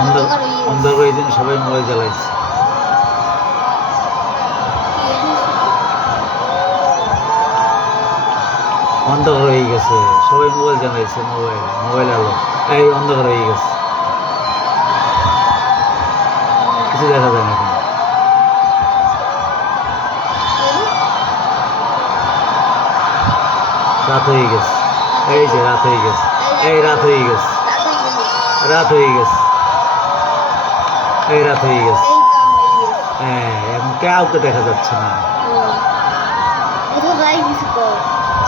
অন্ধকার এই জন্য সবাই মোবাইল চালাইছে। অন্ধকার হয়ে গেছে, সবাই মোবাইল চালাইছে, মোবাইল আলো এই অন্ধকার হয়ে গেছে, কিছু দেখা যায় না এখন। রাত হয়ে গেছে, এই যে রাত হয়ে গেছে, এই রাত হয়ে গেছে, রাত হয়ে গেছে, এই রাত হয়ে গেছে। হ্যাঁ, এখন কাউকে দেখা যাচ্ছে না।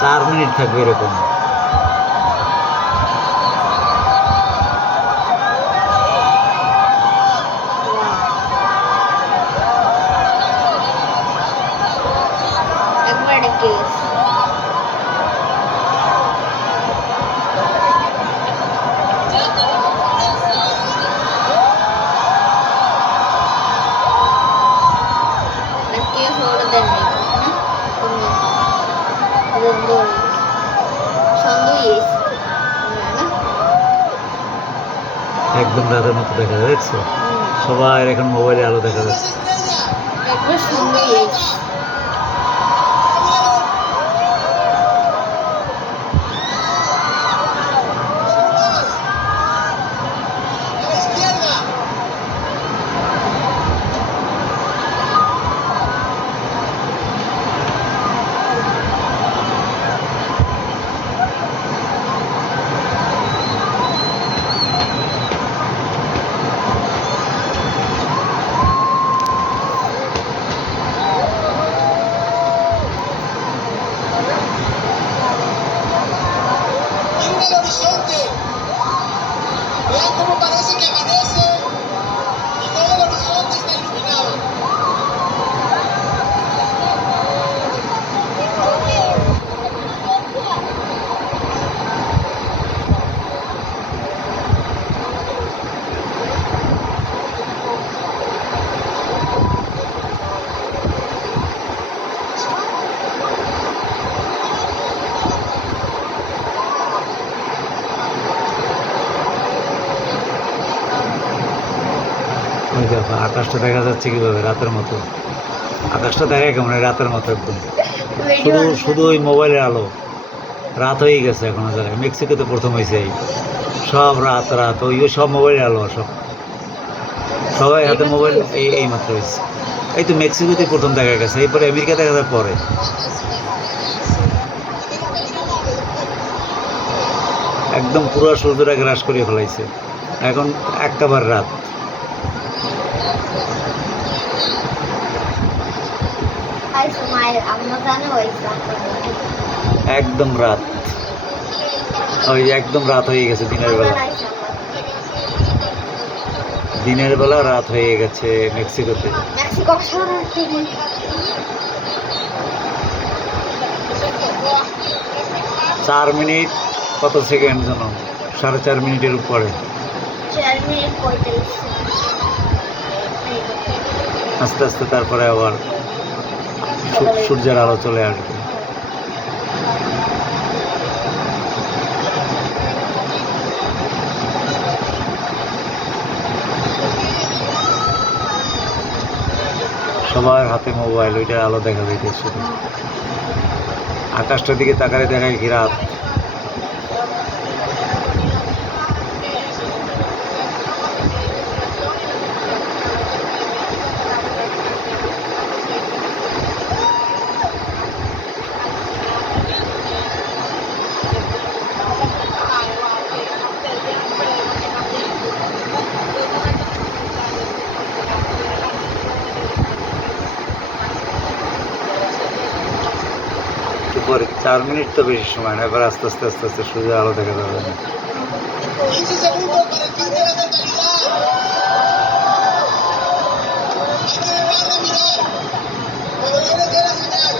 4 মিনিট থাকবে এরকম। একদম রাতের মতো দেখা যায়, দেখছো সবাই এখন মোবাইলে আলো দেখা যাচ্ছে। Vean cómo parece que amanece y todo el horizonte está iluminado. ওই দেখো আকাশটা দেখা যাচ্ছে কিভাবে রাতের মতো, আকাশটা দেখা কেমন রাতের মতো একদম, শুধু শুধু ওই মোবাইলের আলো। রাত হয়ে গেছে এখনো জায়গায়, মেক্সিকোতে প্রথম হয়েছে এই সব রাত রাত ওই সব মোবাইলের আলো, সব সবাই হাতে মোবাইল এই মাত্র হয়েছে। এই তো মেক্সিকোতে প্রথম দেখা গেছে, এরপরে আমেরিকা দেখা যায় পরে। একদম পুরো সূর্যটা গ্রাস করে ফেলাইছে, এখন একেবারে রাত। একদম রাত, ওই একদম রাত হয়ে গেছে, দিনের বেলা রাত হয়ে গেছে মেক্সিকোতে। 4 মিনিট কত সেকেন্ড যেন, 4.5 মিনিটের উপরে। আস্তে আস্তে তারপরে আবার সূর্যের আলো চলে আসবে। সবার হাতে মোবাইল, ওইটার আলো দেখা যাইতেছে শুধু। আকাশটার দিকে তাকালে দেখায় কি রাত। পরে 4 মিনিট তো বেশি সময় না, এবার আস্তে আস্তে আস্তে আস্তে সূর্যের আলো দেখা যাবে না। 15 segundos para el fin de la totalidad. Hay que dejar de mirar cuando viene de la señal.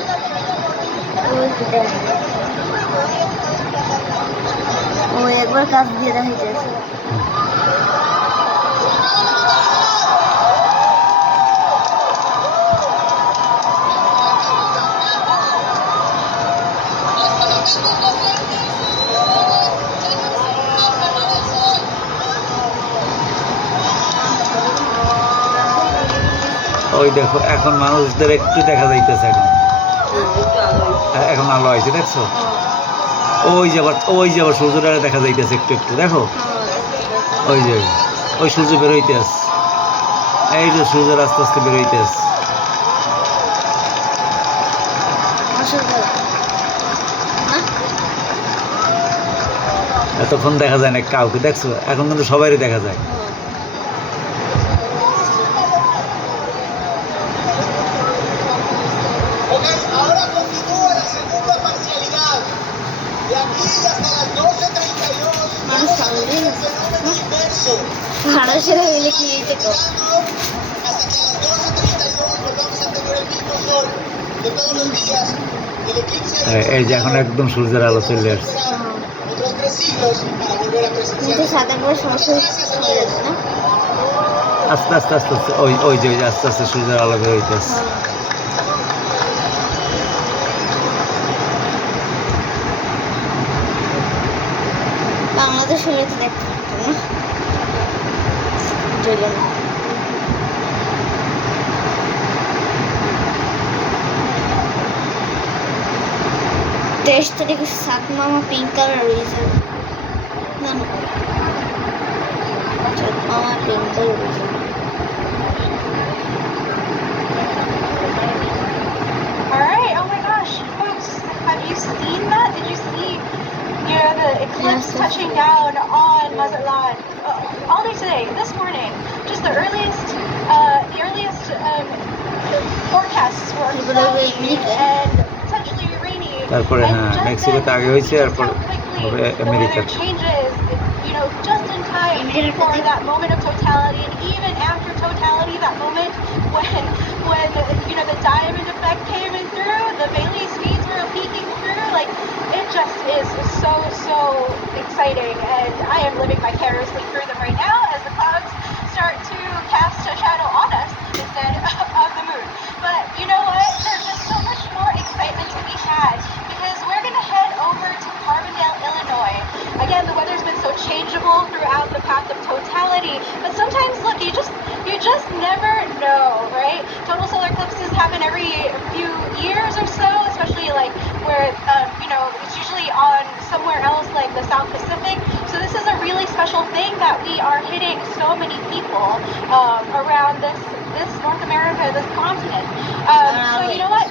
একবার কাজ দিয়ে দেখাইতেছে। ওই দেখো এখন মানুষদের একটু দেখা যাইতেছে এখন আলো হয়েছে দেখছো ওই যে আবার সূর্যটা দেখা যাইতেছে একটু একটু দেখো ওই যে ওই সূর্য বেরোইতে আস এই যে সূর্যের আস্তে আস্তে বেরোইতে আস এতক্ষণ দেখা যায় না কাউকে দেখছো এখন কিন্তু সবারই দেখা যায় Ok, ahora continúa la segunda parcialidad. De aquí hasta las 12:32 Vamos a vamos a ver. tener el fenómeno inverso. মানুষের হইলে কি হইতে কো Girando hasta que a las 12:32 volvamos a tener el mismo sol de todos los días. El eclipse এই যে এখন একদম সূর্যের আলো চলে আসছে será otros 3 siglos para volver a কিন্তু presenciar. সাদা করে সমস্যা হয়ে যাবে না আস্তে আস্তে আস্তে আস্তে ওই যে আস্তে আস্তে সূর্যের আলো বেরোইতে আসছে বাংলাদেশ হলে তো দেখতে পারতাম না জ্বলে না তেইশ তারিখে সাত মামা পিঙ্ক কালার রয়েছে না না সাত মামা পিঙ্ক কালার রয়েছে All right. Oh my gosh, folks, have you seen that? Did you see, the eclipse Yes, touching down on Mazatlan all day today, this morning? Just the earliest forecasts were People are foggy really weak, and potentially rainy. তারপরে And হ্যাঁ just মেক্সিকোতে then, আগে হয়েছে just এরপর how quickly হবে the weather America changes, just in time America, for they- that moment of totality, and even after totality, that moment when the diamond effect came in through, the Bailey speeds were peeking through, like it just is so exciting, and I am living vicariously through them right now as the clouds start to cast a shadow on us instead of the moon. But you know what? There's just so much more excitement to be had because we're gonna head over to Carbondale, Illinois. Again, the weather's been so changeable throughout the path of totality, but sometimes look, you just never know, right? Total solar eclipses happen every few years or so, especially like where it's usually on somewhere else like the South Pacific. So this is a really special thing that we are hitting so many people around this North America, this continent. So you know what?